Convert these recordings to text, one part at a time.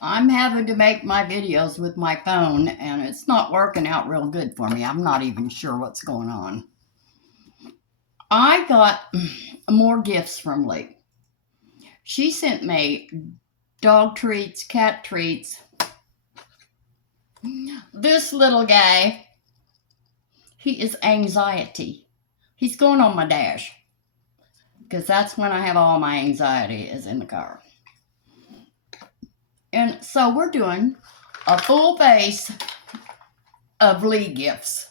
I'm having to make my videos with my phone, and it's not working out real good for me. I'm not even sure what's going on. I got more gifts from Lee. She sent me dog treats, cat treats. This little guy, he is anxiety. He's going on my dash because that's when I have all my anxiety is in the car. And so we're doing a full face of Lee gifts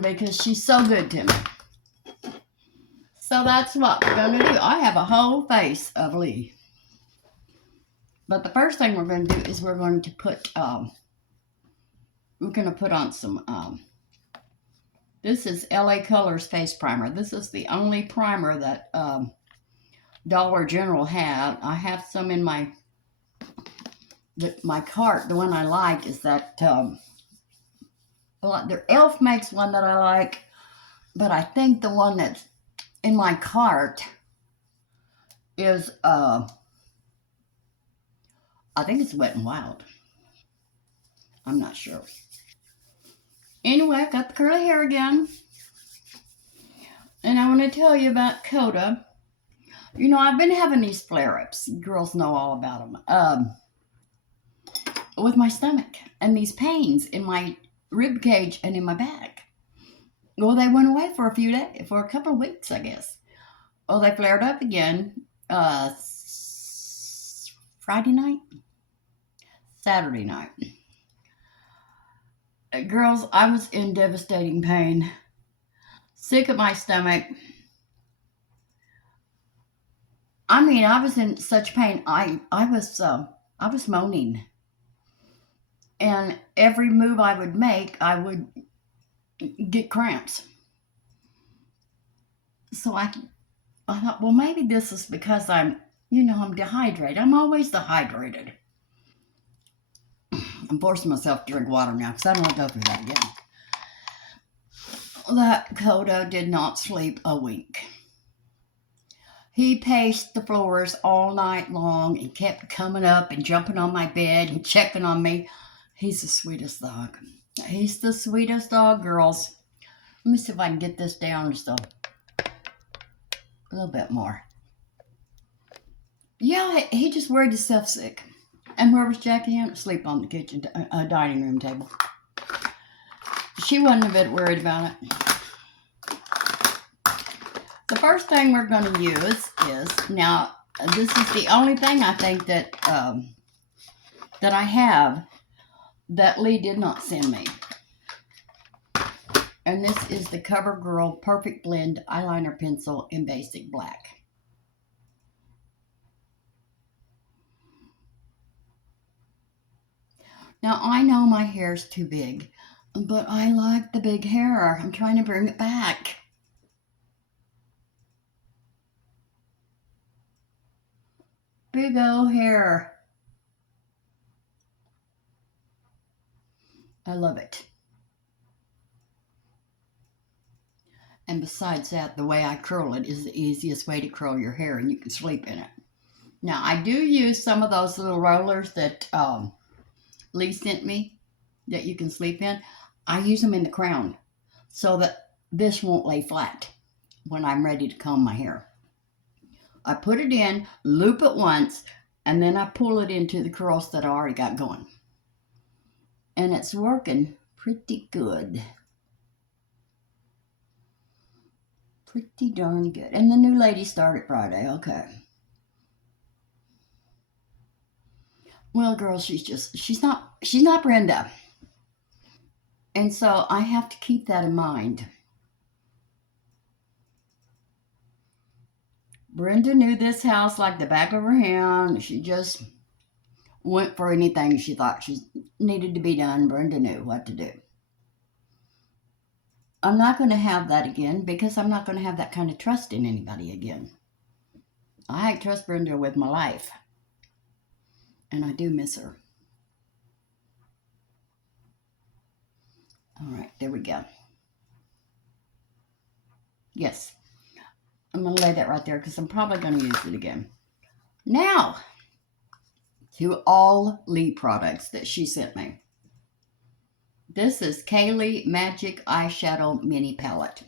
because she's so good to me. So that's what we're going to do. I have a whole face of Lee. But the first thing we're going to do is we're going to put on some, this is LA Colors face primer. This is the only primer that Dollar General had. I have some in my cart. The one I like is that, their Elf makes one that I like, but I think the one that's in my cart is, I think it's Wet n Wild. I'm not sure. Anyway, I got the curly hair again. And I want to tell you about Coda. You know, I've been having these flare-ups. Girls know all about them. With my stomach and these pains in my rib cage and in my back. Well, they went away for a few days, for a couple of weeks, I guess. Well, they flared up again Friday night, Saturday night. Girls, I was in devastating pain, sick of my stomach. I mean, I was in such pain. I was moaning, and every move I would make, I would get cramps. So I thought, well, maybe this is because I'm dehydrated. I'm always dehydrated. I'm forcing myself to drink water now because I don't want to go through that again. That Coda did not sleep a wink. He paced the floors all night long and kept coming up and jumping on my bed and checking on me. He's the sweetest dog. He's the sweetest dog, girls. Let me see if I can get this down just a little bit more. Yeah, he just worried himself sick. And where was Jackie Ann? Asleep on the kitchen dining room table. She wasn't a bit worried about it. The first thing we're going to use is, now, this is the only thing I think that that I have that Lee did not send me. And this is the CoverGirl Perfect Blend Eyeliner Pencil in Basic Black. Now, I know my hair's too big, but I like the big hair. I'm trying to bring it back. Big old hair. I love it. And besides that, the way I curl it is the easiest way to curl your hair, and you can sleep in it. Now, I do use some of those little rollers that Lee sent me that you can sleep in. I use them in the crown so that this won't lay flat when I'm ready to comb my hair. I put it in, loop it once, and then I pull it into the curls that I already got going. And it's working pretty good. Pretty darn good. And the new lady started Friday. Okay. Well, girls, she's not Brenda. And so I have to keep that in mind. Brenda knew this house like the back of her hand. She just went for anything she thought she needed to be done. Brenda knew what to do. I'm not going to have that again because I'm not going to have that kind of trust in anybody again. I trust Brenda with my life. And I do miss her. All right, there we go. Yes. I'm going to lay that right there because I'm probably going to use it again. Now, to all Lee products that she sent me. This is Kaylee Magic Eyeshadow Mini Palette.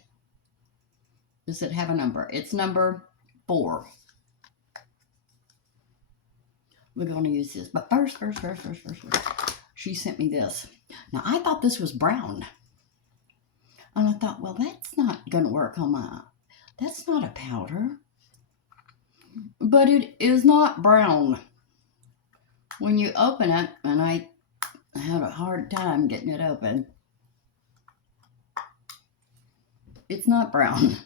Does it have a number? It's number 4. We're going to use this. But first, she sent me this. Now, I thought this was brown. And I thought, well, that's not going to work on my... That's not a powder. But it is not brown. When you open it, and I had a hard time getting it open, it's not brown.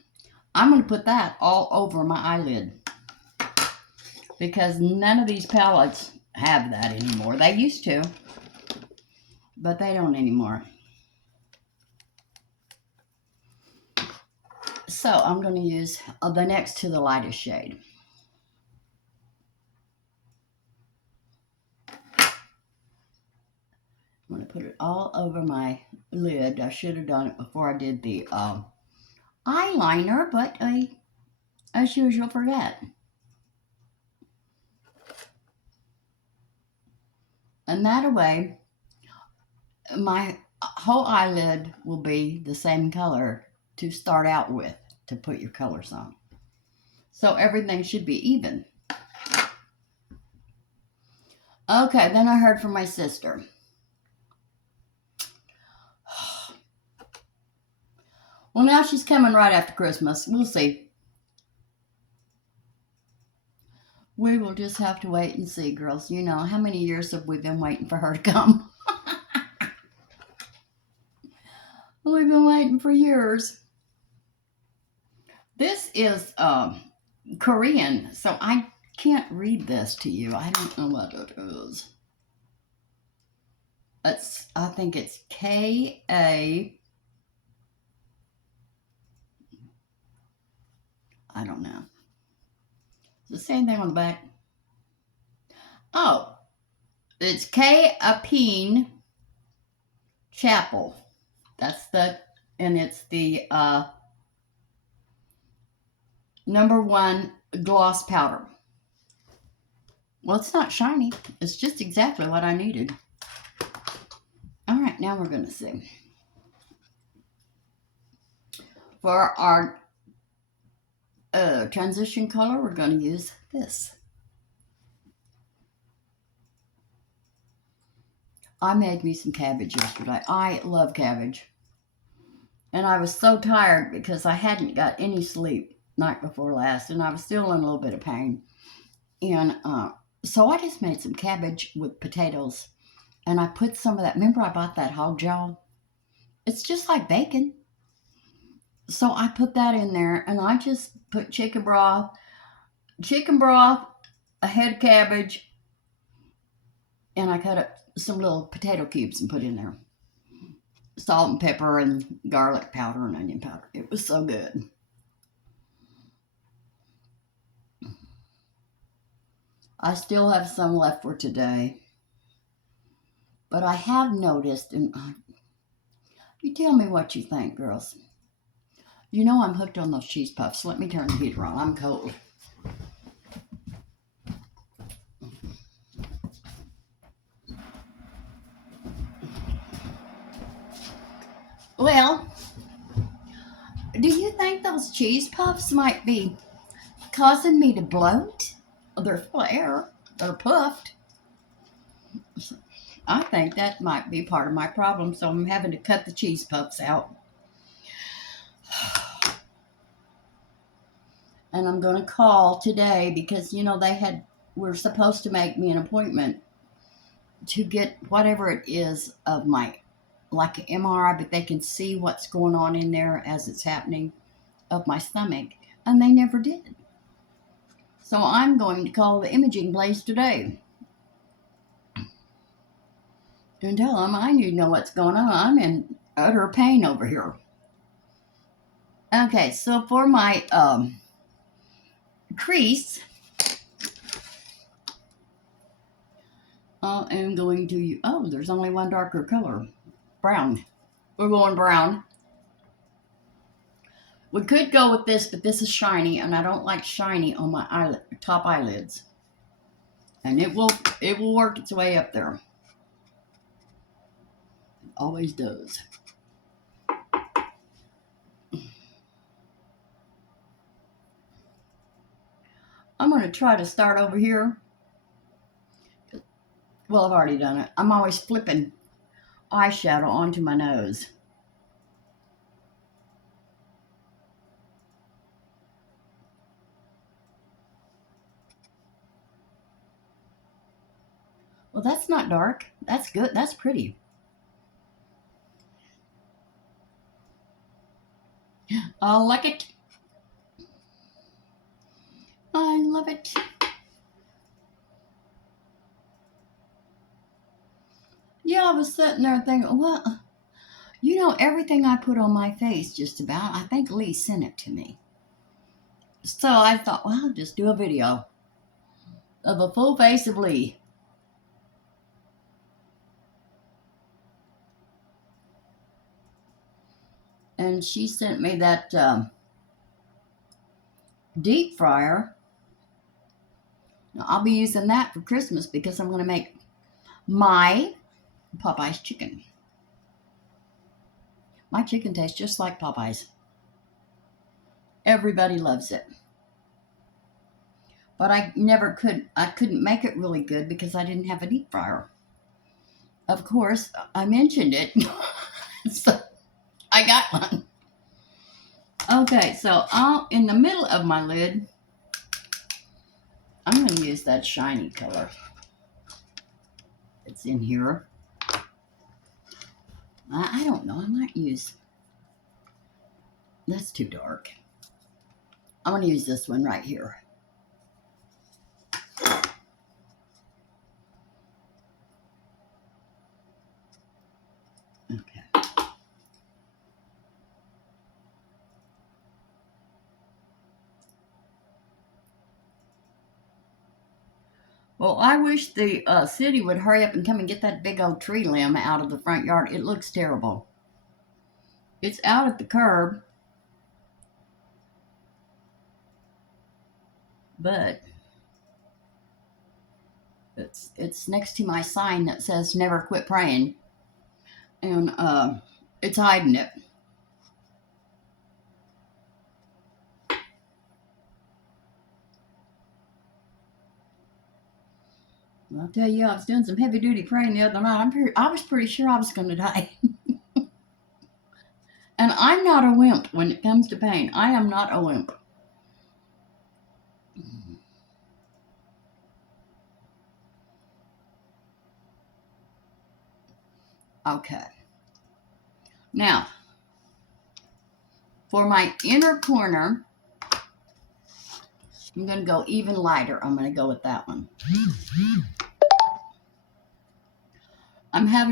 I'm going to put that all over my eyelid, because none of these palettes have that anymore. They used to, but they don't anymore. So I'm going to use the next to the lightest shade. I'm going to put it all over my lid. I should have done it before I did the eyeliner, but I, as usual, forget. And that way, my whole eyelid will be the same color to start out with, to put your colors on. So everything should be even. Okay, then I heard from my sister. Well, now she's coming right after Christmas. We'll see. We will just have to wait and see, girls. You know, how many years have we been waiting for her to come? We've been waiting for years. This is Korean, so I can't read this to you. I don't know what it is. I think it's K-A... I don't know. It's the same thing on the back. Oh, it's K-A-Peen Chapel. That's the, and it's the #1 gloss powder. Well, it's not shiny. It's just exactly what I needed. All right, now we're going to see. For our transition color, we're going to use this. I made me some cabbage yesterday. I love cabbage. And I was so tired because I hadn't got any sleep night before last, and I was still in a little bit of pain. And so I just made some cabbage with potatoes, and I put some of that. Remember I bought that hog jaw? It's just like bacon. So I put that in there, and I just put chicken broth, a head of cabbage, and I cut up some little potato cubes and put in there. Salt and pepper and garlic powder and onion powder. It was so good. I still have some left for today. But I have noticed, and you tell me what you think, girls. You know I'm hooked on those cheese puffs. Let me turn the heater on. I'm cold. Well, do you think those cheese puffs might be causing me to bloat? They're full of air. They're puffed. I think that might be part of my problem, so I'm having to cut the cheese puffs out. And I'm going to call today because, you know, were supposed to make me an appointment to get whatever it is of my, like an MRI, but they can see what's going on in there as it's happening of my stomach. And they never did. So I'm going to call the imaging place today and tell them I need to know what's going on. I'm in utter pain over here. Okay, so for my crease, I am going to, there's only one darker color, brown. We're going brown. We could go with this, but this is shiny, and I don't like shiny on my top eyelids. And it will work its way up there. It always does. I'm going to try to start over here. Well, I've already done it. I'm always flipping eyeshadow onto my nose. Well, that's not dark. That's good. That's pretty. I like it. I love it. Yeah, I was sitting there thinking, well, you know, everything I put on my face, just about, I think Lee sent it to me. So I thought, well, I'll just do a video of a full face of Lee. And she sent me that deep fryer. Now, I'll be using that for Christmas because I'm going to make my Popeye's chicken. My chicken tastes just like Popeye's. Everybody loves it. But I couldn't make it really good because I didn't have a deep fryer. Of course, I mentioned it. So I got one. Okay, so in the middle of my lid, I'm going to use that shiny color. It's in here. I don't know. I might use... That's too dark. I'm going to use this one right here. Okay. Well, I wish the city would hurry up and come and get that big old tree limb out of the front yard. It looks terrible. It's out at the curb, but it's next to my sign that says "Never Quit Praying," and it's hiding it. I'll tell you, I was doing some heavy duty praying the other night. I was pretty sure I was going to die. And I'm not a wimp when it comes to pain. I am not a wimp. Okay. Now, for my inner corner, I'm going to go even lighter. I'm going to go with that one.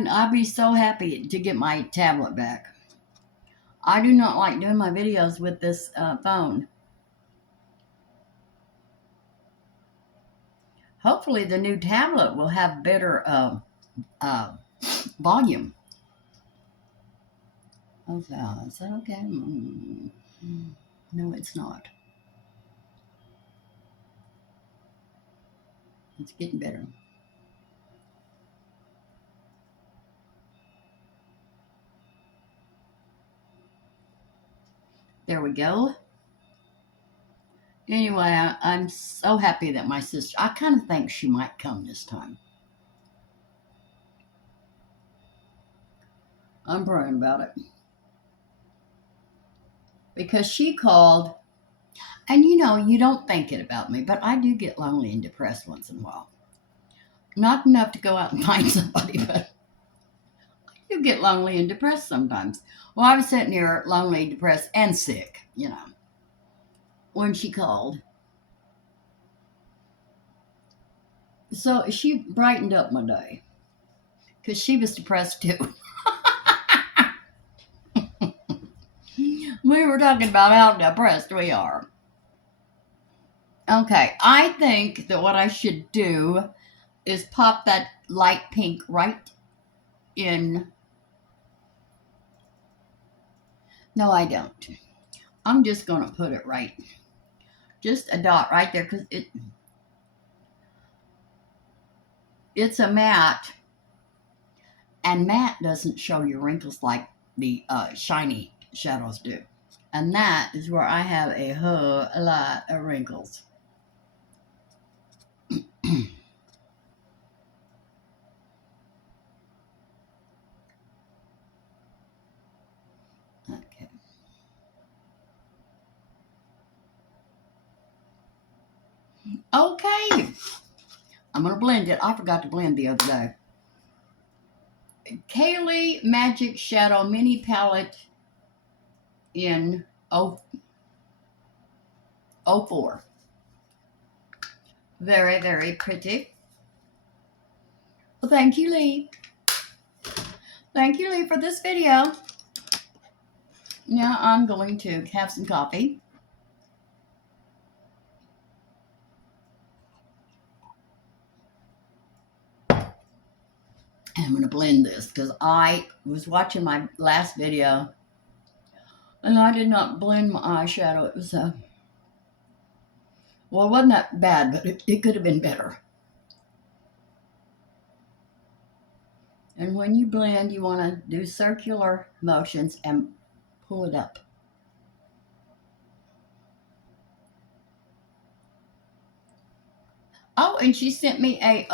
I'll be so happy to get my tablet back. I do not like doing my videos with this phone. Hopefully the new tablet will have better volume. Okay, is that okay? No, it's not. It's getting better. There we go. Anyway, I'm so happy that my sister, I kind of think she might come this time. I'm praying about it. Because she called, and you know, you don't think it about me, but I do get lonely and depressed once in a while. Not enough to go out and find somebody, but I do get lonely and depressed sometimes. Well, I was sitting here lonely, depressed, and sick, you know, when she called. So she brightened up my day because she was depressed too. We were talking about how depressed we are. Okay, I think that what I should do is pop that light pink right in. No, I don't. I'm just going to put it right. Just a dot right there because it. It's a matte, and matte doesn't show your wrinkles like the shiny shadows do. And that is where I have a whole lot of wrinkles. Okay. Okay. I'm going to blend it. I forgot to blend the other day. Kaylee Magic Shadow Mini Palette in 04. Very, very pretty. Well, thank you, Lee. Thank you, Lee, for this video. Now I'm going to have some coffee. And I'm going to blend this because I was watching my last video and I did not blend my eyeshadow. It was, well, it wasn't that bad, but it could have been better. And when you blend, you want to do circular motions and pull it up. Oh, and she sent me a,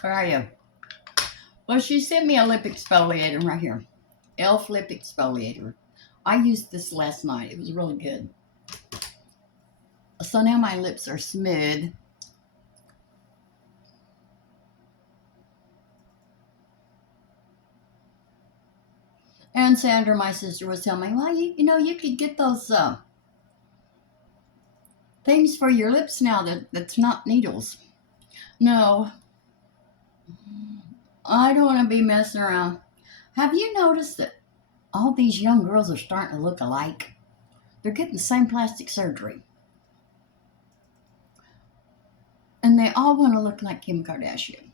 where are you? Well, she sent me a lip exfoliator right here. e.l.f. lip exfoliator. I used this last night. It was really good. So now my lips are smooth. And Sandra, my sister, was telling me, well, you know, you could get those things for your lips now that's not needles. No, I don't want to be messing around. Have you noticed that all these young girls are starting to look alike? They're getting the same plastic surgery. And they all want to look like Kim Kardashian.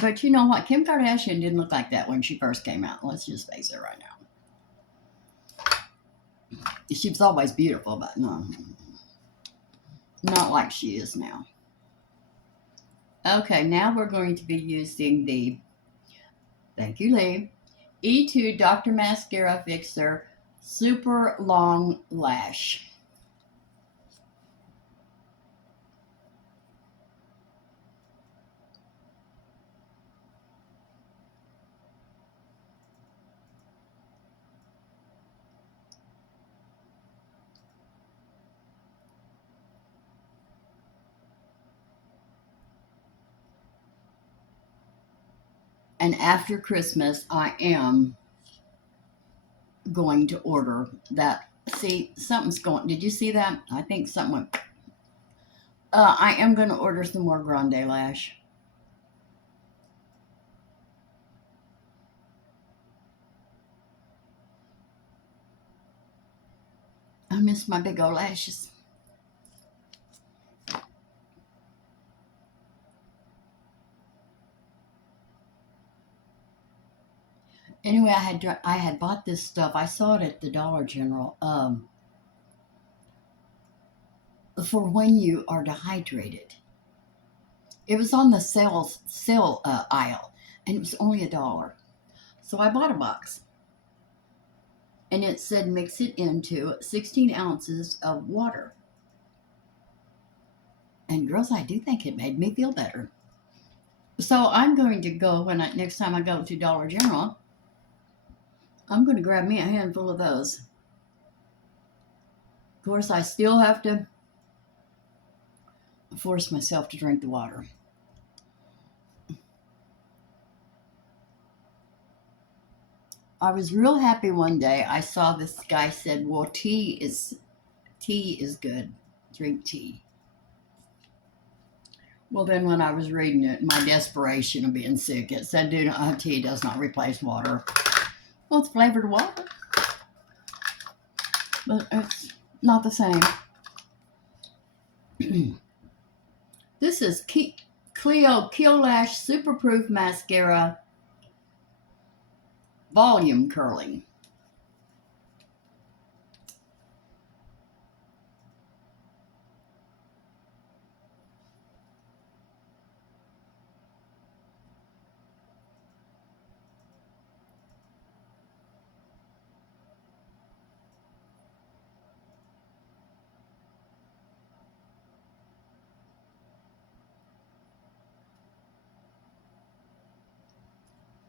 But you know what? Kim Kardashian didn't look like that when she first came out. Let's just face it right now. She was always beautiful, but no, not like she is now. Okay, now we're going to be using the, thank you, Lee, E2 Dr. Mascara Fixer Super Long Lash. And after Christmas, I am going to order that. See, something's going, did you see that? I think something went, I am going to order some more Grande Lash. I miss my big old lashes. Anyway, I had bought this stuff. I saw it at the Dollar General for when you are dehydrated. It was on the sale aisle, and it was only $1. So I bought a box, and it said mix it into 16 ounces of water. And girls, I do think it made me feel better. So I'm going to go next time I go to Dollar General. I'm going to grab me a handful of those. Of course, I still have to force myself to drink the water. I was real happy one day. I saw this guy said, well, tea is good. Drink tea. Well, then when I was reading it, my desperation of being sick, it said, tea does not replace water. Well, it's flavored water, but it's not the same. This is Clio Kill Lash Superproof Mascara Volume Curling.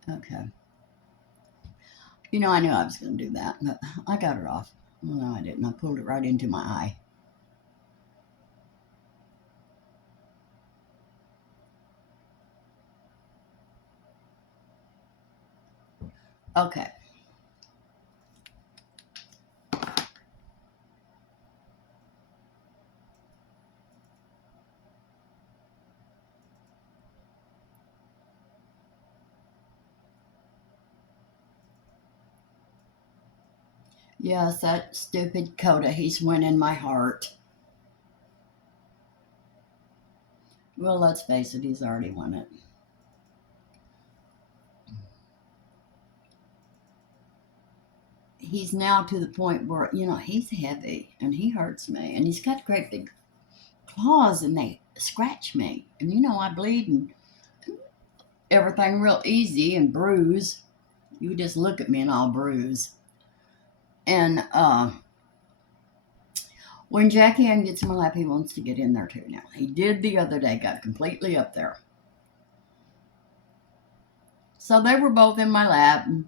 Okay. You know, I knew I was going to do that, but I got it off. Well, no, I didn't. I pulled it right into my eye. Okay. Yes, that stupid Coda, he's winning my heart. Well, let's face it, he's already won it. He's now to the point where, you know, he's heavy and he hurts me. And he's got great big claws and they scratch me. And, you know, I bleed and everything real easy and bruise. You just look at me and I'll bruise. And when Jackie Ann gets in my lap, he wants to get in there too now. He did the other day, got completely up there. So they were both in my lap. And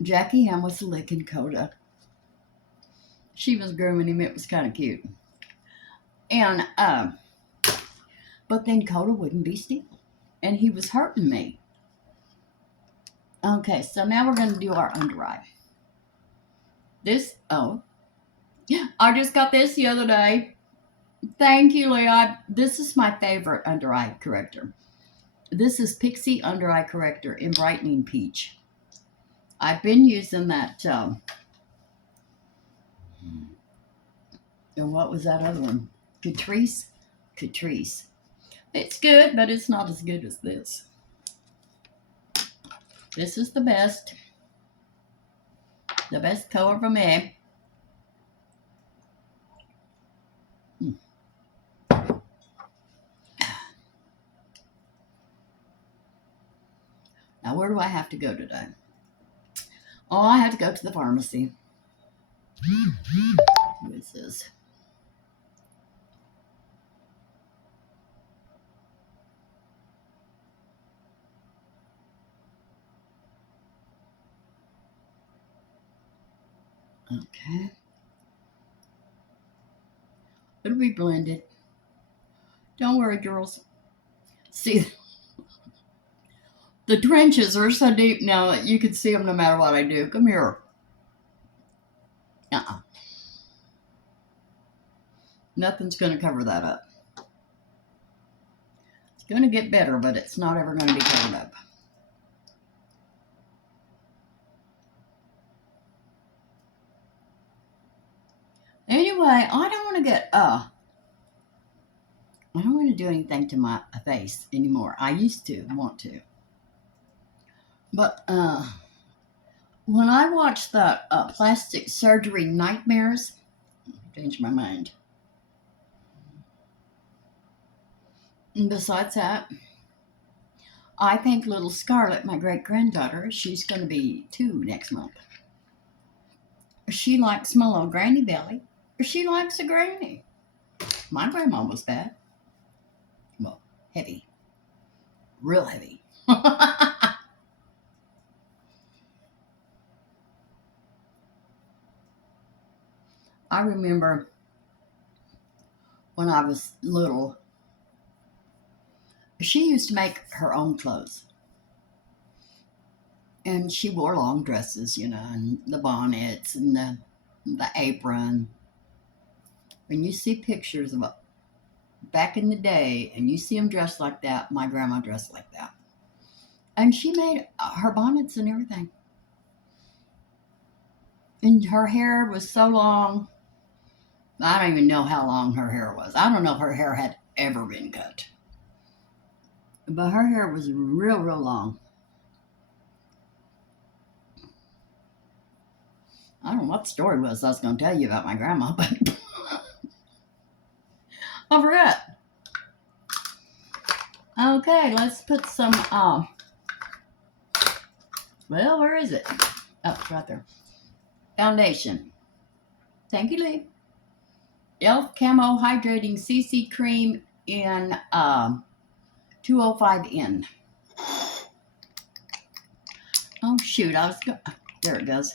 Jackie Ann was licking Coda. She was grooming him. It was kind of cute. And, but then Coda wouldn't be still. And he was hurting me. Okay, so now we're going to do our under eye. This, oh, I just got this the other day. Thank you, Leah. This is my favorite under eye corrector. This is Pixie Under Eye Corrector in Brightening Peach. I've been using that, and what was that other one? Catrice? Catrice. It's good, but it's not as good as this. This is the best. The best color for me. Now, where do I have to go today? Oh, I have to go to the pharmacy. Who is this? Okay. It'll be blended. Don't worry, girls. See, the trenches are so deep now that you can see them no matter what I do. Come here. Uh-uh. Nothing's going to cover that up. It's going to get better, but it's not ever going to be covered up. Anyway, I don't want to get, I don't want to do anything to my face anymore. I used to want to. But when I watched the plastic surgery nightmares, I changed my mind. And besides that, I think little Scarlett, my great granddaughter, she's going to be 2 next month. She likes my little granny belly. She likes a granny. My grandma was bad. Well, heavy. Real heavy. I remember when I was little, she used to make her own clothes. And she wore long dresses, you know, and the bonnets and the apron. When you see pictures of back in the day and you see them dressed like that, my grandma dressed like that. And she made her bonnets and everything. And her hair was so long. I don't even know how long her hair was. I don't know if her hair had ever been cut. But her hair was real, real long. I don't know what the story was I was going to tell you about my grandma, but I forgot. Okay, let's put some, well, where is it? Oh, it's right there. Foundation. Thank you, Lee. e.l.f. Camo Hydrating CC Cream in 205N. Oh, shoot. There it goes.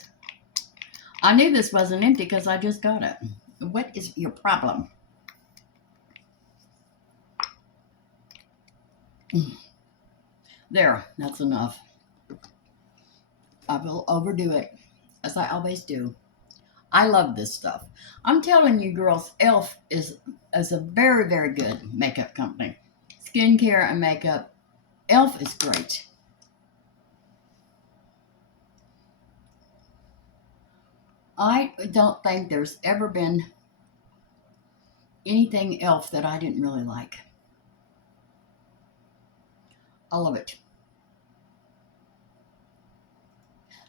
I knew this wasn't empty because I just got it. What is your problem? There, that's enough. I will overdo it, as I always do. I love this stuff. I'm telling you, girls, e.l.f. is a very, very good makeup company. Skincare and makeup. e.l.f. is great. I don't think there's ever been anything e.l.f. that I didn't really like. I love it.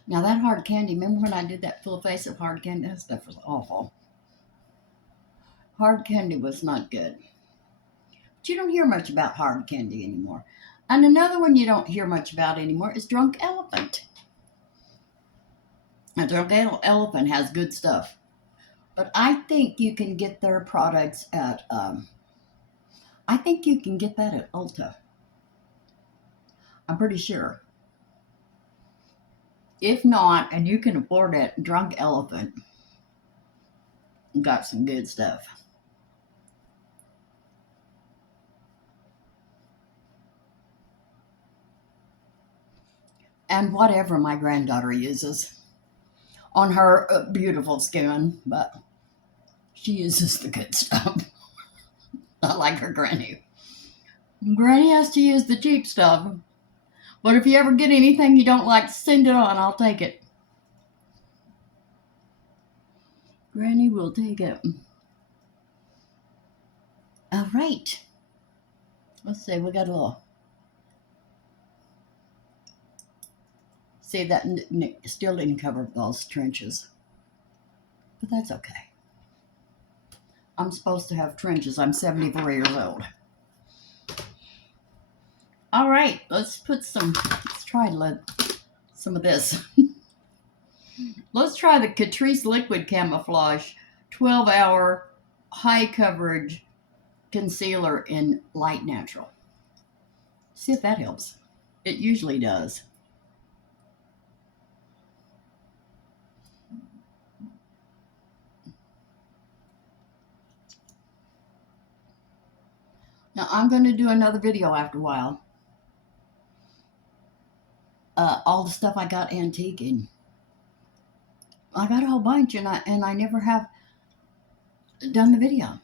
Now that hard candy, remember when I did that full face of hard candy? That stuff was awful. Hard candy was not good. But you don't hear much about hard candy anymore. And another one you don't hear much about anymore is Drunk Elephant. Now, Drunk Elephant has good stuff. But I think you can get their products at, I think you can get that at Ulta. I'm pretty sure. If not, and you can afford it, Drunk Elephant got some good stuff. And whatever my granddaughter uses on her beautiful skin, but she uses the good stuff. Not like her granny. Granny has to use the cheap stuff. But if you ever get anything you don't like, send it on. I'll take it. Granny will take it. All right. Let's see. We got a little. See, that still didn't cover those trenches. But that's okay. I'm supposed to have trenches. I'm 74 years old. All right. Let's try some of this. Let's try the Catrice Liquid Camouflage 12-hour high coverage concealer in light natural. See if that helps. It usually does. Now I'm going to do another video after a while. All the stuff I got antique, and I got a whole bunch, and I never have done the video.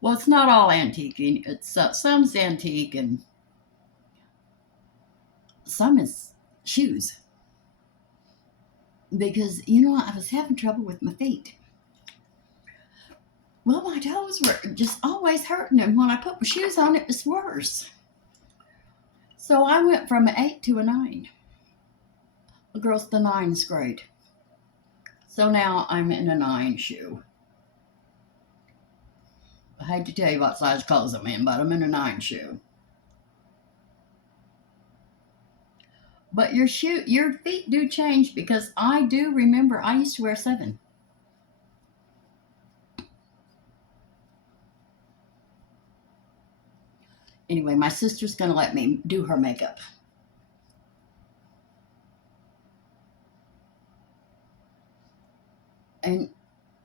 Well, it's not all antique. It's some's antique and some is shoes. Because I was having trouble with my feet. Well, my toes were just always hurting, and when I put my shoes on, it was worse. So I went from an 8 to a 9. The girls, the 9 is great. So now I'm in a 9 shoe. I hate to tell you what size clothes I'm in, but I'm in a 9 shoe. But your feet do change, because I do remember I used to wear 7. Anyway, my sister's going to let me do her makeup. And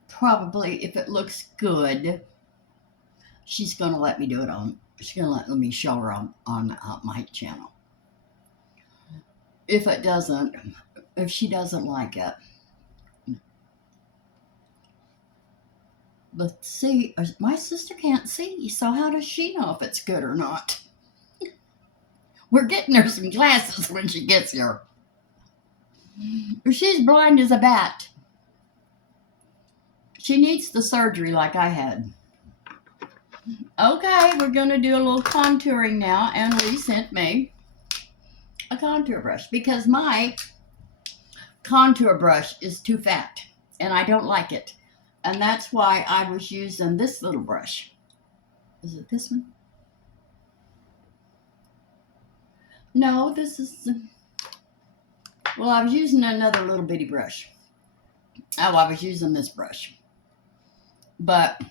probably, if it looks good, she's going to let me do it she's going to let me show her on my channel. If she doesn't like it. But see, my sister can't see, so how does she know if it's good or not? We're getting her some glasses when she gets here. She's blind as a bat. She needs the surgery like I had. Okay, we're going to do a little contouring now, and Lee sent me a contour brush because my contour brush is too fat, and I don't like it. And that's why I was using this little brush. Is it this one? No, this is... Well, I was using another little bitty brush. Oh, I was using this brush. But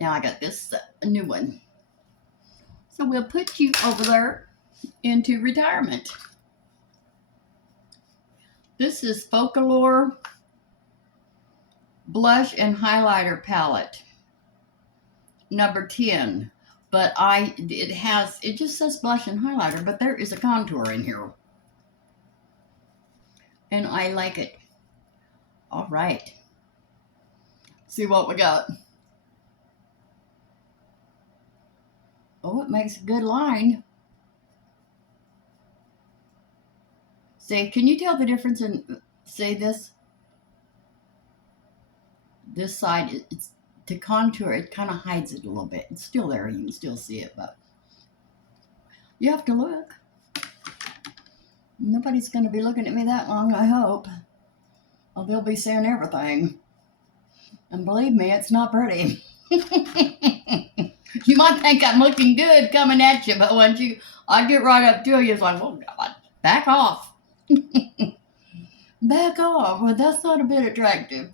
now I got this new one. So we'll put you over there into retirement. This is Folklore Blush and Highlighter Palette, number 10. But it just says blush and highlighter, but there is a contour in here. And I like it. All right. See what we got. Oh, it makes a good line. See, can you tell the difference in, say this side, it's to contour, it kind of hides it a little bit. It's still there, you can still see it, but you have to look. Nobody's going to be looking at me that long, I hope. Or they'll be saying everything. And believe me, it's not pretty. You might think I'm looking good coming at you, but once I get right up to you, it's like, oh God, back off. Back off. Well, that's not a bit attractive.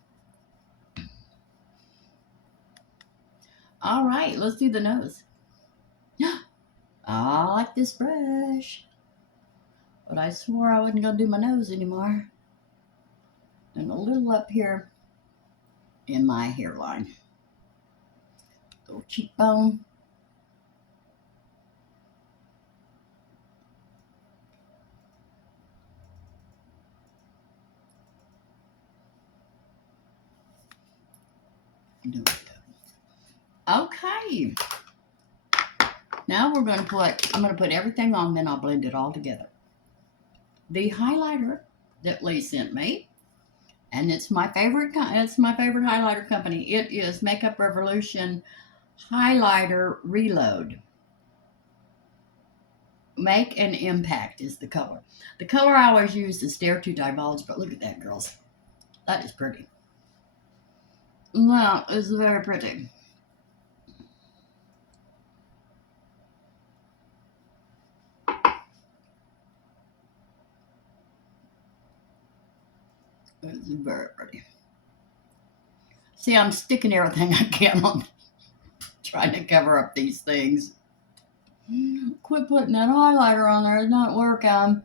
All right, let's do the nose. I like this brush. But I swore I wasn't going to do my nose anymore. And a little up here in my hairline. Little cheekbone. Okay. Now I'm going to put everything on, then I'll blend it all together. The highlighter that Lee sent me, and it's my favorite highlighter company. It is Makeup Revolution Highlighter Reload. Make an Impact is the color. The color I always use is Dare to Divulge, but look at that, girls. That is pretty. That is very pretty. It's very pretty. See, I'm sticking everything I can on, trying to cover up these things. Quit putting that highlighter on there. It's not working.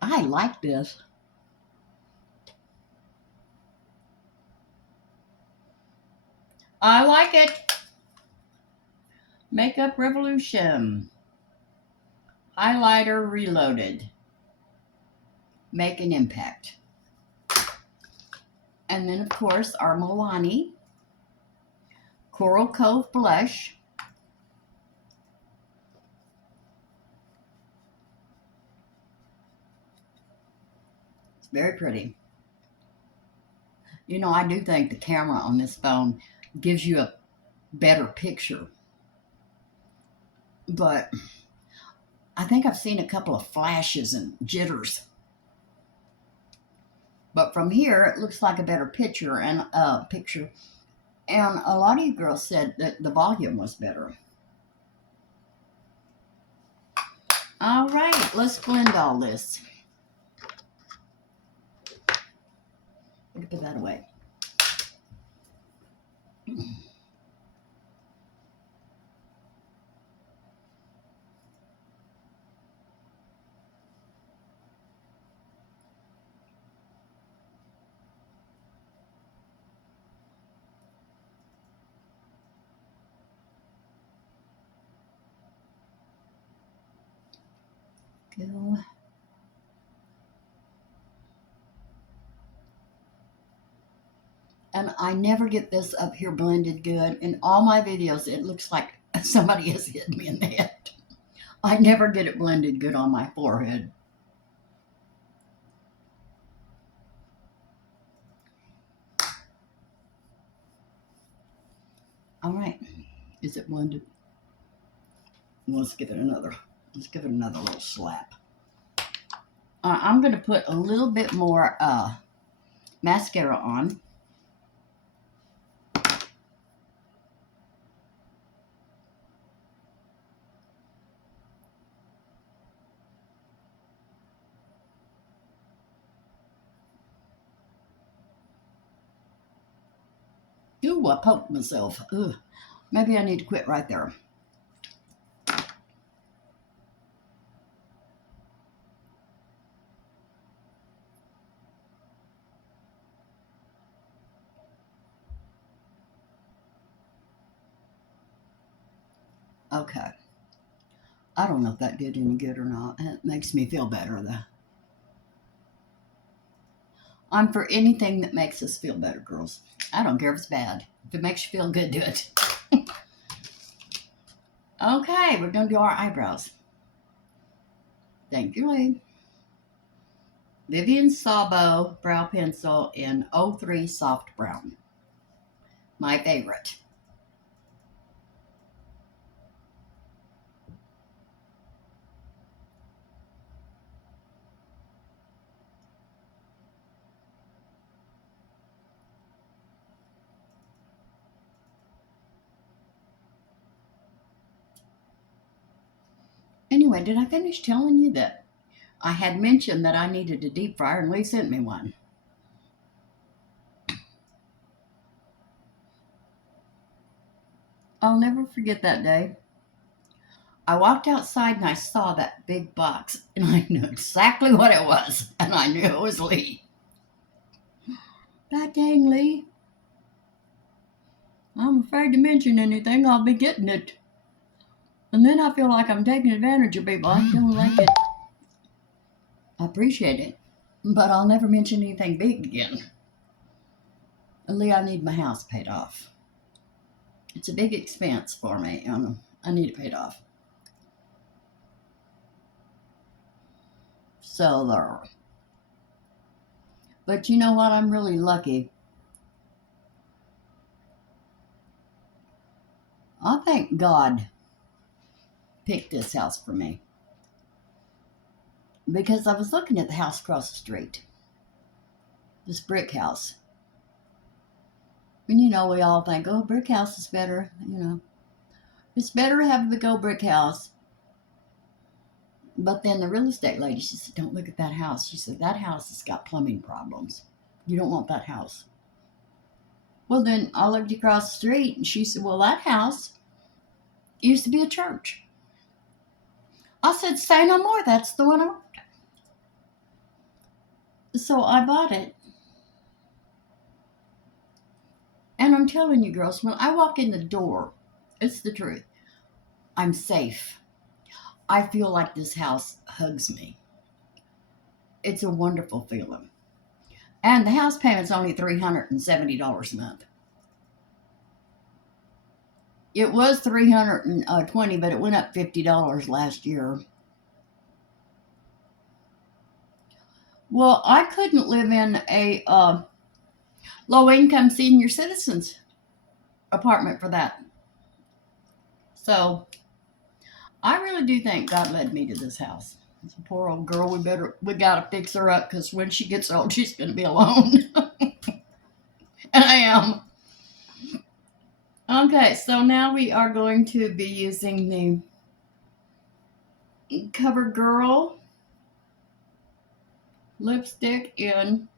I like this. I like it. Makeup Revolution. Highlighter Reloaded. Make an Impact. And then, of course, our Milani Coral Cove Blush. It's very pretty. You know, I do think the camera on this phone gives you a better picture. But I think I've seen a couple of flashes and jitters. But from here, it looks like a better picture. And a lot of you girls said that the volume was better. All right, let's blend all this. Let me put that away. Go. And I never get this up here blended good. In all my videos, it looks like somebody has hit me in the head. I never get it blended good on my forehead. All right, is it blended? Let's give it another little slap. I'm going to put a little bit more mascara on. Ooh, I poked myself. Ugh. Maybe I need to quit right there. Okay. I don't know if that did any good or not. It makes me feel better, though. I'm for anything that makes us feel better, girls. I don't care if it's bad. If it makes you feel good, do it. Okay, we're going to do our eyebrows. Thank you, Lee. Vivian Sabo brow pencil in 03 soft brown. My favorite. Anyway, did I finish telling you that I had mentioned that I needed a deep fryer and Lee sent me one? I'll never forget that day. I walked outside and I saw that big box and I knew exactly what it was. And I knew it was Lee. God dang, Lee. I'm afraid to mention anything. I'll be getting it. And then I feel like I'm taking advantage of people. I don't like it. I appreciate it. But I'll never mention anything big again. Lee, I need my house paid off. It's a big expense for me. I need it paid off. So there. But you know what? I'm really lucky. I thank God picked this house for me because I was looking at the house across the street, this brick house. And you know, we all think, oh, brick house is better. You know, it's better to have a big old brick house. But then the real estate lady, she said, don't look at that house. She said, that house has got plumbing problems. You don't want that house. Well, then I looked across the street and she said, well, that house used to be a church. I said, say no more. That's the one I want. So I bought it. And I'm telling you, girls, when I walk in the door, it's the truth. I'm safe. I feel like this house hugs me. It's a wonderful feeling. And the house payment's only $370 a month. It was $320, but it went up $50 last year. Well, I couldn't live in a low-income senior citizens apartment for that. So I really do think God led me to this house. It's a poor old girl. We gotta fix her up because when she gets old, she's gonna be alone. And I am. Okay, so now we are going to be using the CoverGirl lipstick in.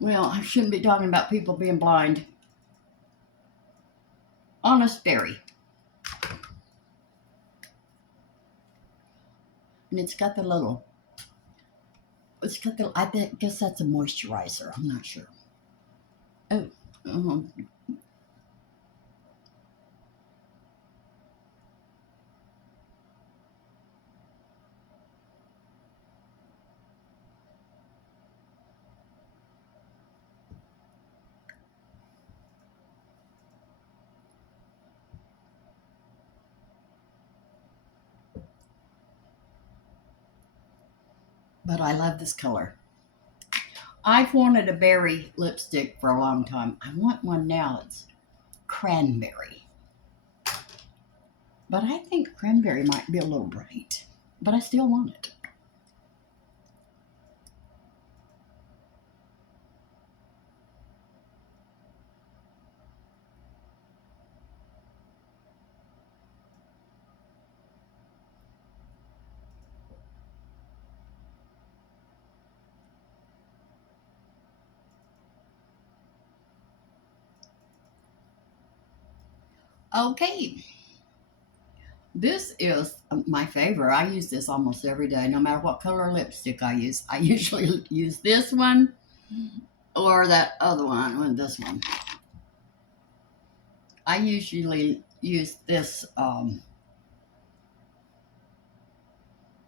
Well, I shouldn't be talking about people being blind. Honest Berry. And it's got the little. It's got the. Guess that's a moisturizer. I'm not sure. Oh, but I love this color. I've wanted a berry lipstick for a long time. I want one now. It's cranberry. But I think cranberry might be a little bright. But I still want it. Okay, this is my favorite. I use this almost every day, no matter what color lipstick I use. I usually use this one or that other one, this one. I usually use this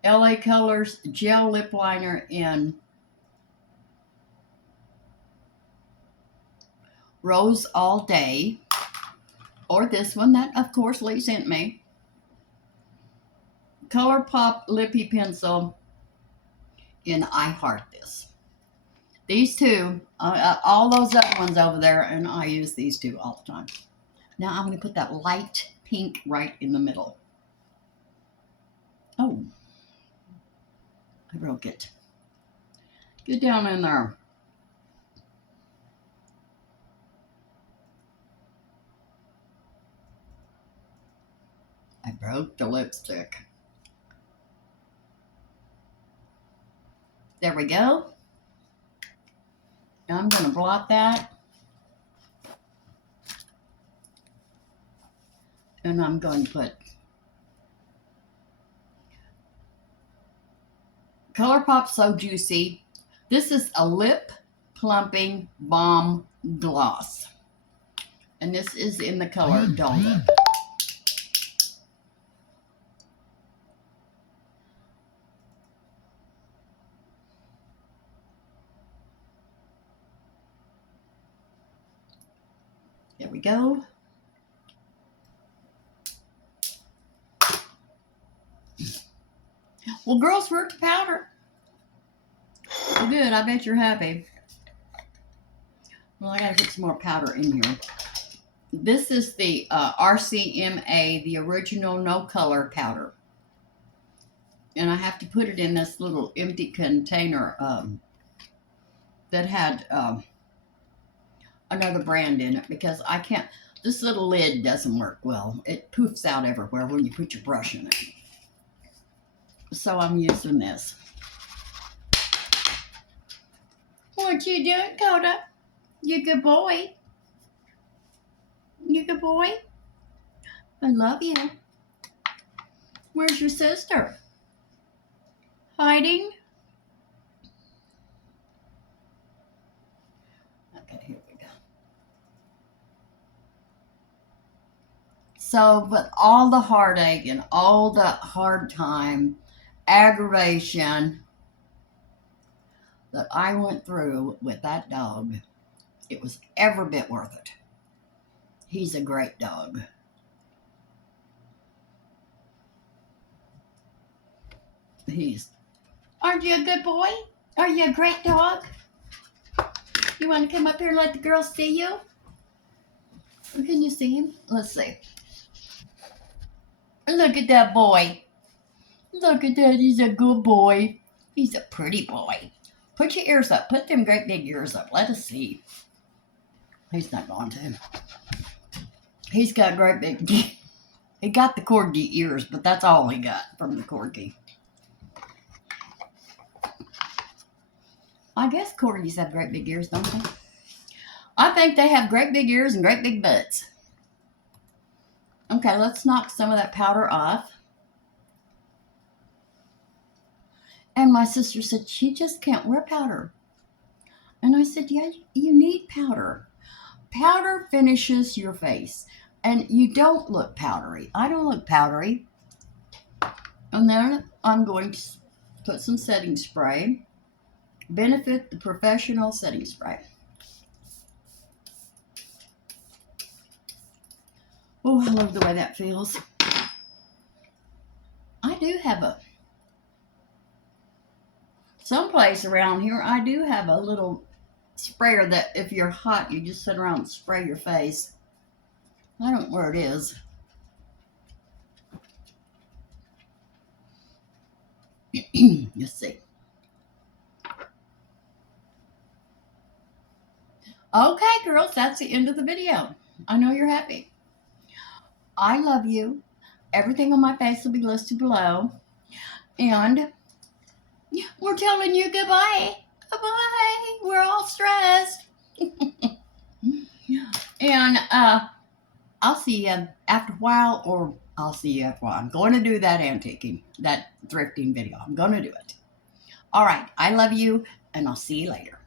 LA Colors gel lip liner in Rose All Day, or this one that, of course, Lee sent me. ColourPop Lippy Pencil in I Heart This. These two, all those other ones over there, and I use these two all the time. Now I'm going to put that light pink right in the middle. Oh, I broke it. Get down in there. I broke the lipstick. There we go. I'm going to blot that. And I'm going to put ColourPop So Juicy. This is a lip plumping balm gloss. And this is in the color Dull Lip. There we go. Well, girls, we're to powder. Well, good. I bet you're happy. Well, I gotta get some more powder in here. This is the RCMA, the original no color powder. And I have to put it in this little empty container that had another brand in it because I can't, this little lid doesn't work well. It poofs out everywhere when you put your brush in it. So I'm using this. What you doing, Coda? You good boy? You good boy? I love you. Where's your sister? Hiding? Okay, here we go. So, with all the heartache and all the hard time, aggravation that I went through with that dog, it was every bit worth it. He's a great dog. Aren't you a good boy? Are you a great dog? You want to come up here and let the girls see you? Can you see him? Let's see. Look at that boy. Look at that. He's a good boy. He's a pretty boy. Put your ears up. Put them great big ears up. Let us see. He's not going to. He's got great big... He got the corgi ears, but that's all he got from the corgi. I guess corgis have great big ears, don't they? I think they have great big ears and great big butts. Okay, let's knock some of that powder off. And my sister said she just can't wear powder. And I said, yeah, you need powder. Powder finishes your face. And you don't look powdery. I don't look powdery. And then I'm going to put some setting spray. Benefit the Professional Setting Spray. Oh, I love the way that feels. I do have someplace around here, I do have a little sprayer that if you're hot, you just sit around and spray your face. I don't know where it is. Let's see. Okay, girls, that's the end of the video. I know you're happy. I love you. Everything on my face will be listed below. And we're telling you goodbye. Bye. We're all stressed. And I'll see you after a while, or I'll see you after a while. I'm going to do that antiquing, that thrifting video. I'm going to do it. All right. I love you, and I'll see you later.